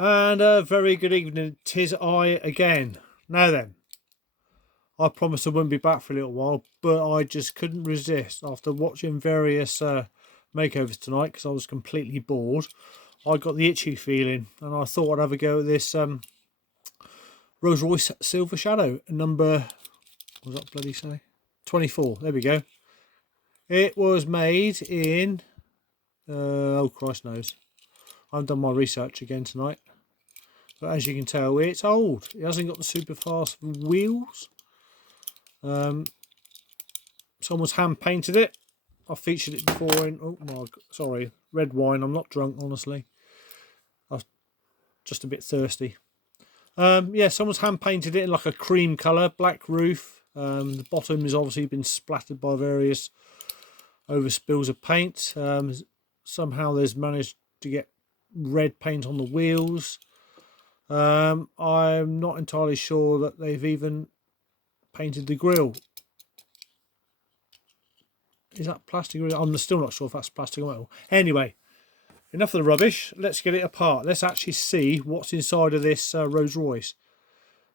And a very good evening, 'tis I again. Now then, I promised I wouldn't be back for a little while, but I just couldn't resist after watching various makeovers tonight because I was completely bored. I got the itchy feeling and I thought I'd have a go at this Royce Silver Shadow number, what was that bloody say? 24, there we go. It was made in, oh Christ knows, I haven't done my research again tonight. But as you can tell, it's old. It hasn't got the super fast wheels. Someone's hand painted it. I've featured it before in, oh my, sorry, red wine. I'm not drunk, honestly. I'm just a bit thirsty. Yeah, someone's hand painted it in like a cream colour, black roof. The bottom has obviously been splattered by various overspills of paint. Somehow there's managed to get red paint on the wheels. I'm not entirely sure that they've even painted the grille. Is that plastic? I'm still not sure if that's plastic or metal. Anyway, enough of the rubbish. Let's get it apart. Let's actually see what's inside of this Rolls Royce.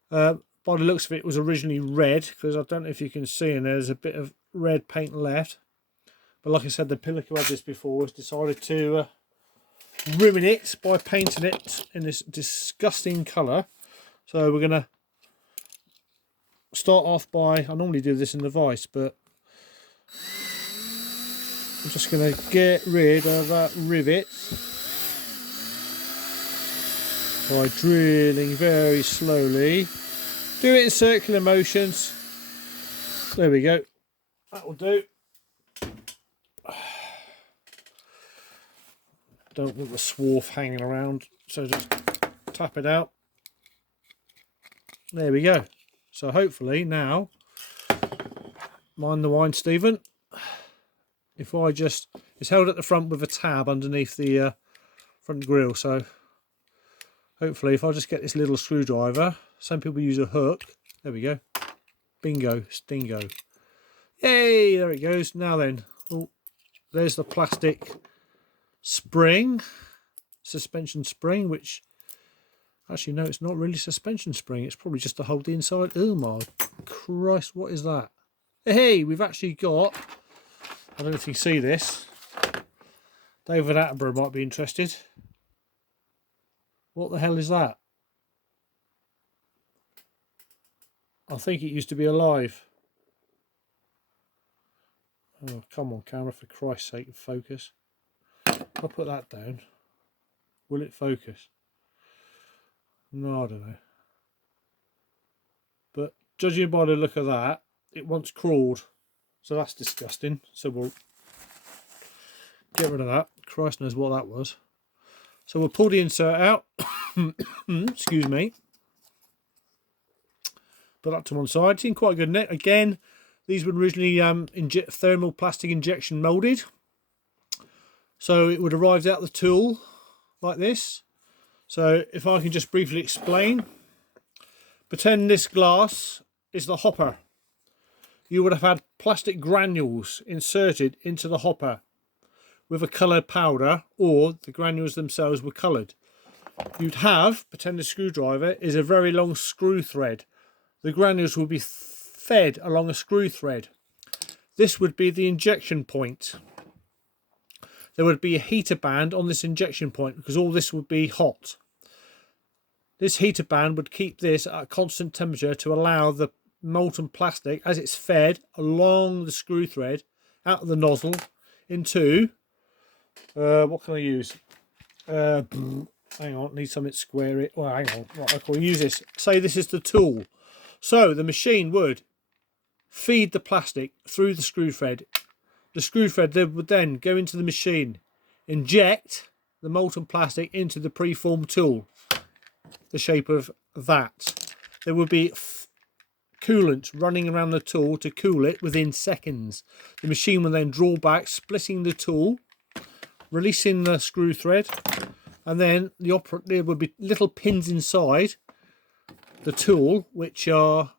By the looks of it, it was originally red, because I don't know if you can see, and there's a bit of red paint left. But like I said, the pillar who had this before has decided to ruin it by painting it in this disgusting colour. So we're going to start off by, I normally do this in the vise, but I'm just going to get rid of that rivet by drilling very slowly. Do it in circular motions. There we go. That will do. Don't want the swarf hanging around, so just tap it out. There we go. So hopefully now, mind the wine, Stephen. If I just, it's held at the front with a tab underneath the front grille. So hopefully if I just get this little screwdriver, some people use a hook. There we go. Bingo, stingo. Yay, there it goes. Now then, oh, there's the plastic spring, suspension spring, which actually no, it's not really suspension spring, it's probably just to hold the inside. Oh my Christ, what is that? Hey, we've actually got, I don't know if you see this, David Attenborough might be interested. What the hell is that? I think it used to be alive. Oh, come on camera, for Christ's sake, focus. I'll put that down. Will it focus? No, I don't know. But judging by the look of that, it once crawled. So that's disgusting. So we'll get rid of that. Christ knows what that was. So we'll pull the insert out. Excuse me. Put that to one side. It's in quite a good net. Again, these were originally thermal plastic injection moulded. So it would arrive out the tool like this. So if I can just briefly explain. Pretend this glass is the hopper. You would have had plastic granules inserted into the hopper with a coloured powder, or the granules themselves were coloured. You'd have, pretend the screwdriver is a very long screw thread. The granules will be fed along a screw thread. This would be the injection point. There would be a heater band on this injection point because all this would be hot. This heater band would keep this at a constant temperature to allow the molten plastic, as it's fed along the screw thread out of the nozzle into, what can I use? Hang on, need something to square it. Well, hang on, right, I can use this. Say this is the tool. So the machine would feed the plastic through the screw thread. The screw thread would then go into the machine, inject the molten plastic into the preformed tool, the shape of that. There would be coolant running around the tool to cool it within seconds. The machine would then draw back, splitting the tool, releasing the screw thread, and then there would be little pins inside the tool, which are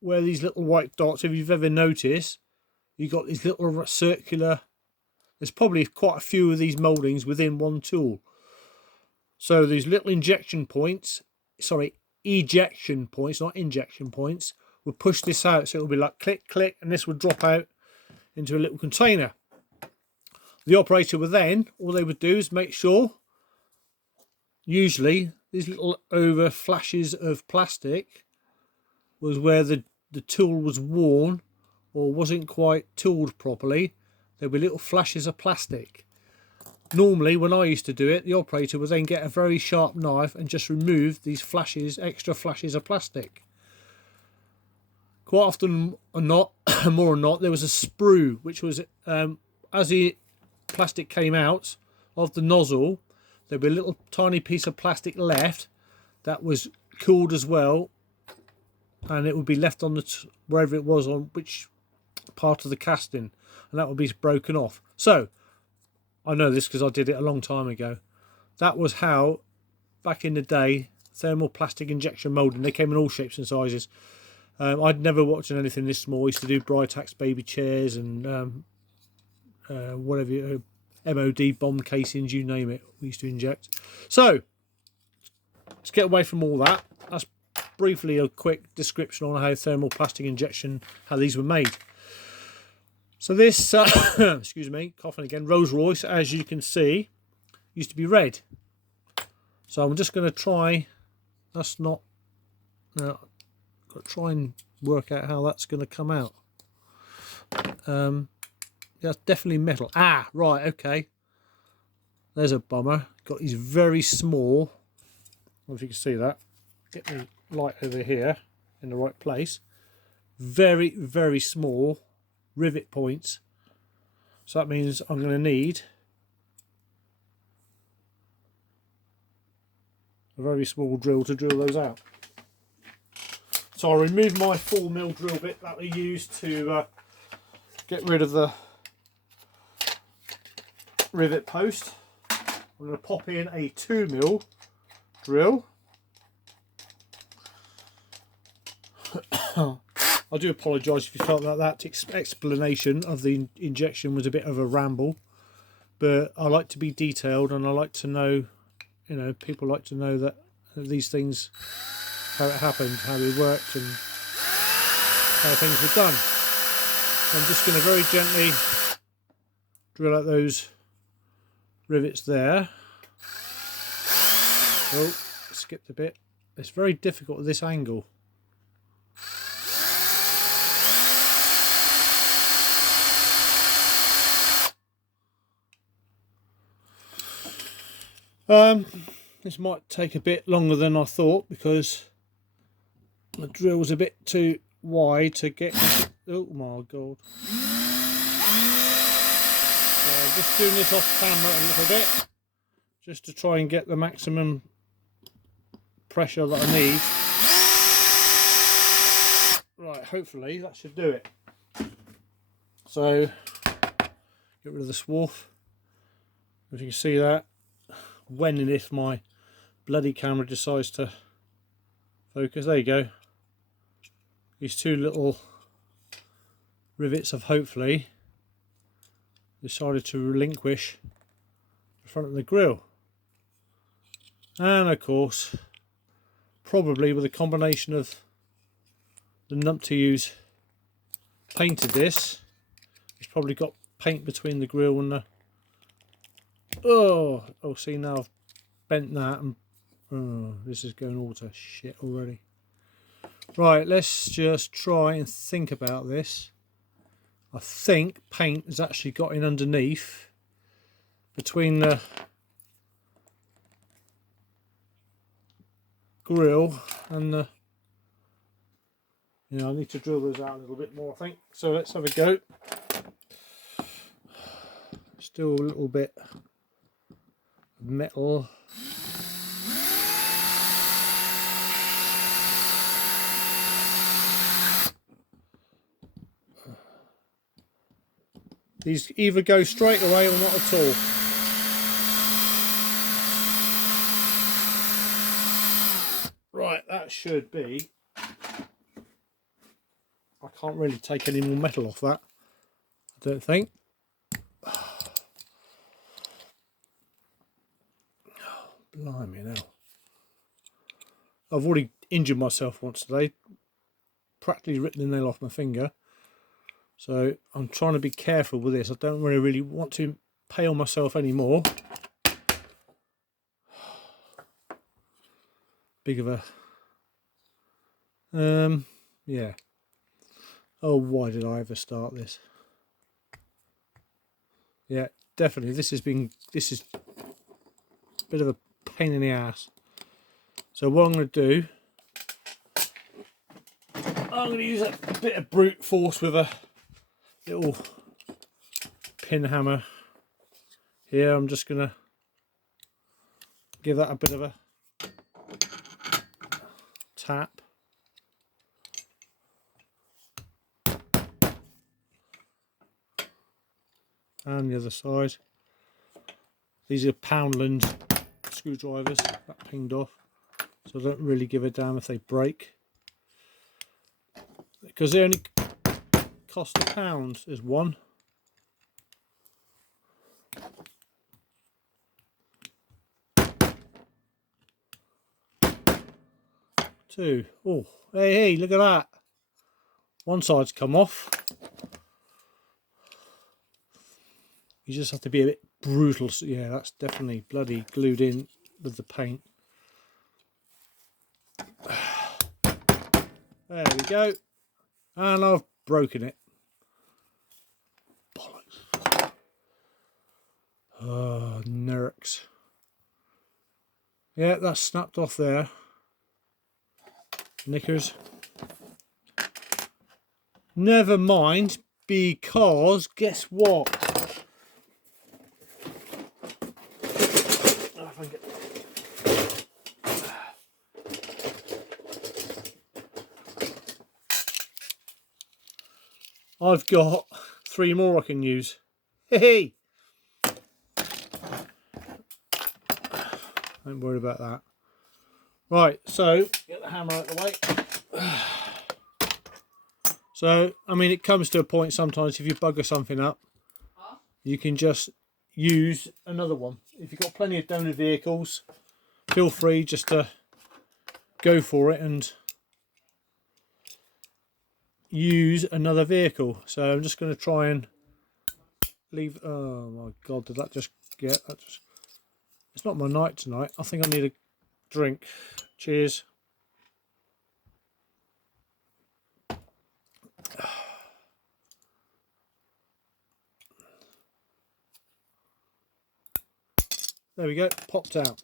where these little white dots, if you've ever noticed, you've got these little circular, there's probably quite a few of these mouldings within one tool. So these little injection points, sorry, ejection points, not injection points, would push this out. So it would be like click, click, and this would drop out into a little container. The operator would then, all they would do is make sure, usually these little over flashes of plastic was where the tool was worn or wasn't quite tooled properly. There'd be little flashes of plastic. Normally, when I used to do it, the operator would then get a very sharp knife and just remove these flashes, extra flashes of plastic. Quite often or not, more or not, there was a sprue, which was, as the plastic came out of the nozzle, there'd be a little tiny piece of plastic left that was cooled as well, and it would be left on the wherever it was, on which part of the casting, and that would be broken off. So I know this because I did it a long time ago. That was how, back in the day, thermal plastic injection moulding, they came in all shapes and sizes. I'd never watched anything this small. I used to do Britax baby chairs and whatever, MOD bomb casings, you name it, we used to inject. So let's get away from all that. That's briefly a quick description on how thermal plastic injection, how these were made. So this, excuse me, coughing again, Royce, as you can see, used to be red. So I'm just going to try, that's not, no, got to try and work out how that's going to come out. That's definitely metal. Ah, right, okay. There's a bummer. Got these very small, I don't know if you can see that. Get the light over here in the right place. Very, very small rivet points. So that means I'm going to need a very small drill to drill those out. So I'll remove my 4mm drill bit that we used to get rid of the rivet post. I'm going to pop in a 2mm drill. I do apologise if you felt that explanation of the injection was a bit of a ramble, but I like to be detailed, and I like to know, you know, people like to know that these things, how it happened, how they worked, and how things were done. So I'm just going to very gently drill out those rivets there. Oh, skipped a bit. It's very difficult at this angle. This might take a bit longer than I thought because the drill was a bit too wide to get into. Oh my god. So just doing this off camera a little bit just to try and get the maximum pressure that I need. Right, hopefully that should do it. So get rid of the swarf. If you can see that, when and if my bloody camera decides to focus. There you go. These two little rivets have hopefully decided to relinquish the front of the grille. And of course, probably with a combination of the numpty painted this, it's probably got paint between the grille and the... Oh, see, now I've bent that and oh, this is going all to shit already. Right, let's just try and think about this. I think paint has actually got in underneath between the grill and the... Yeah, I need to drill those out a little bit more, I think. So let's have a go. Still a little bit metal. These either go straight away or not at all. Right, that should be... I can't really take any more metal off that, I don't think. Blimey now. I've already injured myself once today. Practically ripped the nail off my finger. So I'm trying to be careful with this. I don't really want to impale myself anymore. Big of a... yeah. Oh, why did I ever start this? Yeah, definitely. This is a bit of a pain in the ass. So what I'm going to do, I'm going to use a bit of brute force with a little pin hammer here. I'm just going to give that a bit of a tap. And the other side. These are Poundland screwdrivers that pinged off, so I don't really give a damn if they break, because they only cost £1. There's one. Two. Oh, hey, look at that. One side's come off. You just have to be a bit brutal. Yeah, that's definitely bloody glued in with the paint. There we go. And I've broken it. Bollocks. Oh, nerks. Yeah, that's snapped off there. Knickers. Never mind, because guess what? I've got 3 more I can use. Hey! Don't worry about that. Right, so get the hammer out of the way. So, I mean, it comes to a point sometimes if you bugger something up, you can just use another one. If you've got plenty of donor vehicles, feel free just to go for it and use another vehicle. So I'm just going to try and leave. Oh my god, did that just get that? It's not my night tonight. I think I need a drink. Cheers. There we go, popped out.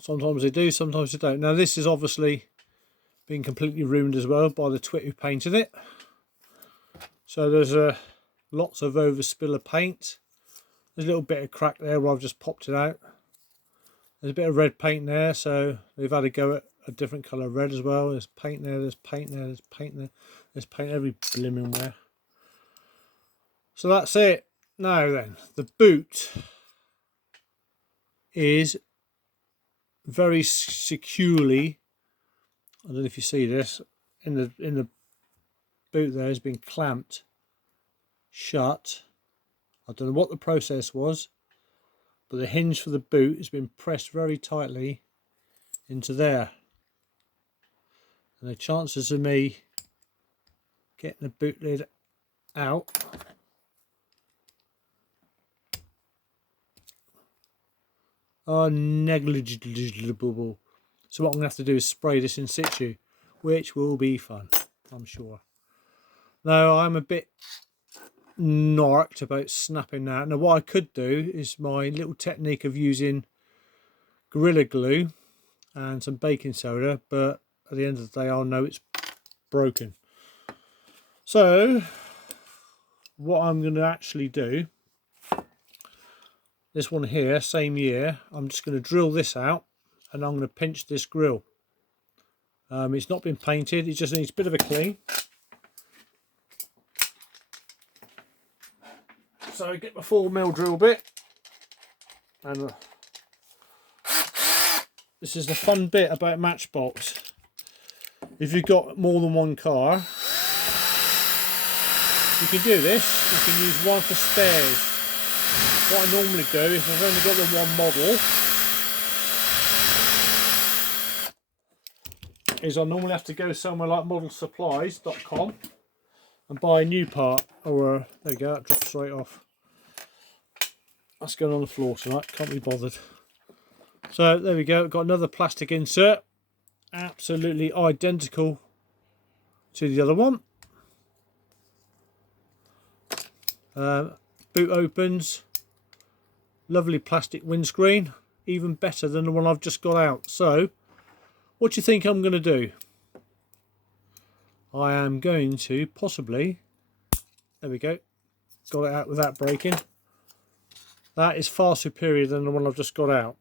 Sometimes they do, sometimes they don't. Now this is obviously been completely ruined as well by the twit who painted it. So there's lots of overspill of paint. There's a little bit of crack there where I've just popped it out. There's a bit of red paint there, so they've had to go at a different colour red as well. There's paint there, there's paint there, there's paint there. There's paint every blimmin' where. So that's it. Now then, the boot is very securely, I don't know if you see this, in the boot there has been clamped shut. I don't know what the process was, but the hinge for the boot has been pressed very tightly into there. And the chances of me getting the boot lid out are negligible. So what I'm going to have to do is spray this in situ, which will be fun, I'm sure. Now I'm a bit narked about snapping that. Now what I could do is my little technique of using Gorilla Glue and some baking soda, but at the end of the day I'll know it's broken. So what I'm going to actually do, this one here, same year, I'm just going to drill this out and I'm going to pinch this grill. It's not been painted, it just needs a bit of a clean. So I get my 4mm drill bit, and this is the fun bit about Matchbox. If you've got more than one car, you can do this. You can use one for spares. what I normally do, if I've only got the one model, is I normally have to go somewhere like modelsupplies.com and buy a new part. Or there you go, that drops straight off. That's going on the floor tonight, can't be bothered. So there we go, got another plastic insert, absolutely identical to the other one. Boot opens, lovely plastic windscreen, even better than the one I've just got out. So what do you think I'm going to do? I am going to possibly, there we go, got it out without breaking. That is far superior than the one I've just got out,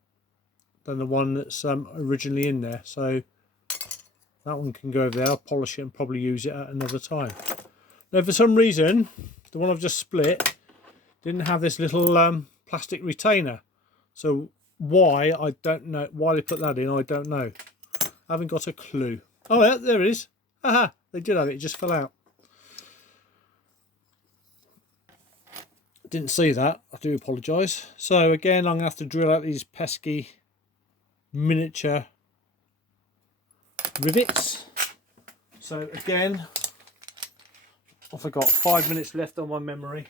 than the one that's originally in there. So that one can go over there. I'll polish it and probably use it at another time. Now for some reason, the one I've just split didn't have this little plastic retainer. So why, I don't know. Why they put that in, I don't know. I haven't got a clue. Oh yeah, there it is. Aha, they did have it, it just fell out. Didn't see that, I do apologise. So again, I'm going to have to drill out these pesky miniature rivets. So again, I've got 5 minutes left on my memory.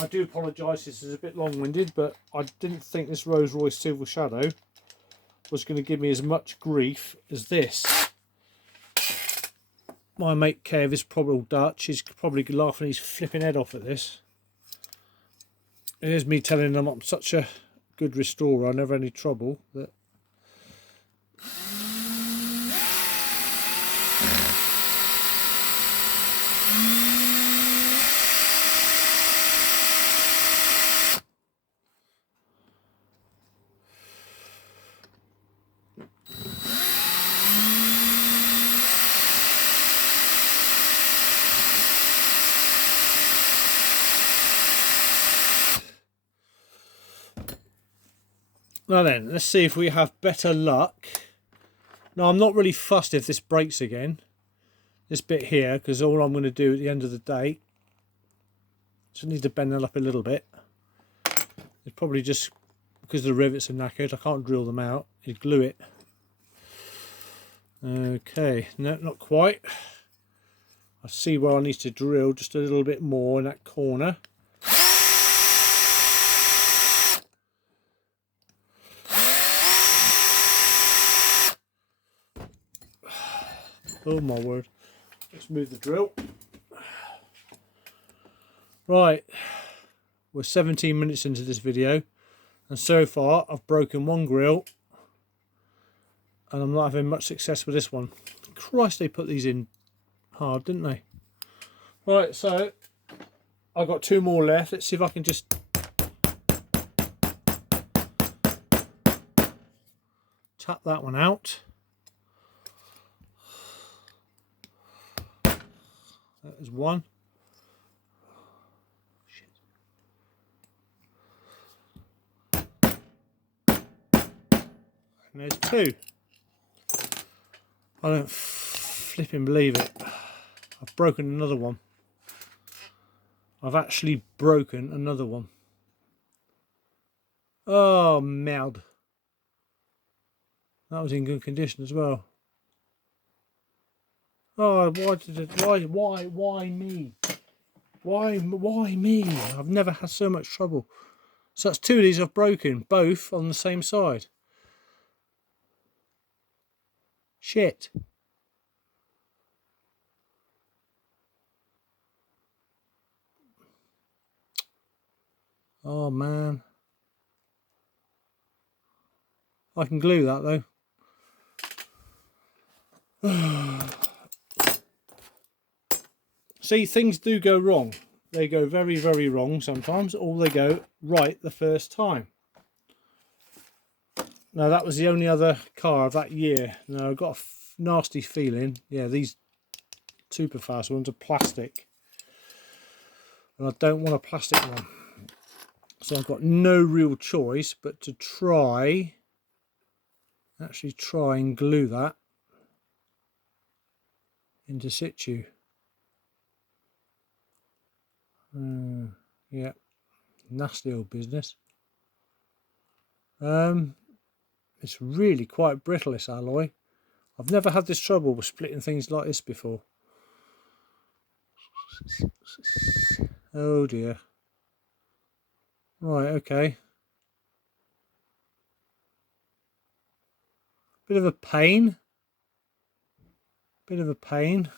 I do apologise, this is a bit long-winded, but I didn't think this Royce Silver Shadow was going to give me as much grief as this. My mate Kev is probably Dutch, he's probably laughing his flipping head off at this. Here's me telling them I'm such a good restorer, I never had any trouble. That now then, let's see if we have better luck. Now, I'm not really fussed if this breaks again, this bit here, because all I'm going to do at the end of the day, just need to bend that up a little bit. It's probably just because the rivets are knackered, I can't drill them out, you glue it. Okay, no, not quite. I see where I need to drill just a little bit more in that corner. Oh my word. Let's move the drill. Right, we're 17 minutes into this video, and so far I've broken one grill and I'm not having much success with this one. Christ, they put these in hard, didn't they? Right, so I've got 2 more left. Let's see if I can just tap that one out. That is one. Shit. And there's 2. I don't flipping believe it. I've broken another one. I've actually broken another one. Oh, mad. That was in good condition as well. Oh, why did it? Why me? Why me? I've never had so much trouble. So that's 2 of these I've broken, both on the same side. Shit. Oh man. I can glue that though. See, things do go wrong. They go very, very wrong sometimes, or they go right the first time. Now, that was the only other car of that year. Now, I've got a nasty feeling. Yeah, these super fast ones are plastic. And I don't want a plastic one. So I've got no real choice but to actually try and glue that into situ. Yeah, Nasty old business. It's really quite brittle, this alloy. I've never had this trouble with splitting things like this before. Oh dear. Right, okay. Bit of a pain. Bit of a pain.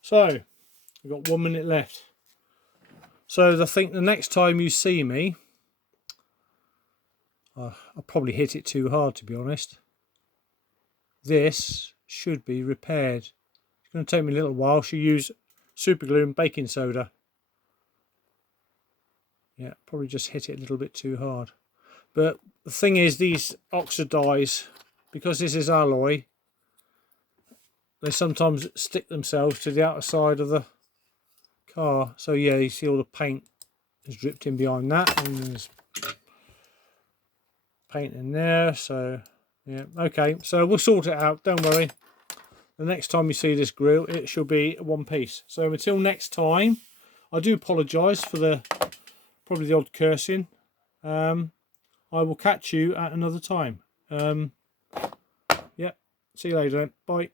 So, we've got 1 minute left. So I think the next time you see me, I'll probably hit it too hard, to be honest. This should be repaired. It's going to take me a little while. Should use super glue and baking soda. Yeah, probably just hit it a little bit too hard. But the thing is, these oxidize, because this is alloy, they sometimes stick themselves to the outside of the car. So yeah, you see all the paint is dripped in behind that, and there's paint in there. So yeah, okay, so we'll sort it out, don't worry. The next time you see this grill, it shall be one piece. So until next time, I do apologise for probably the odd cursing. I will catch you at another time. Yeah, see you later then. Bye.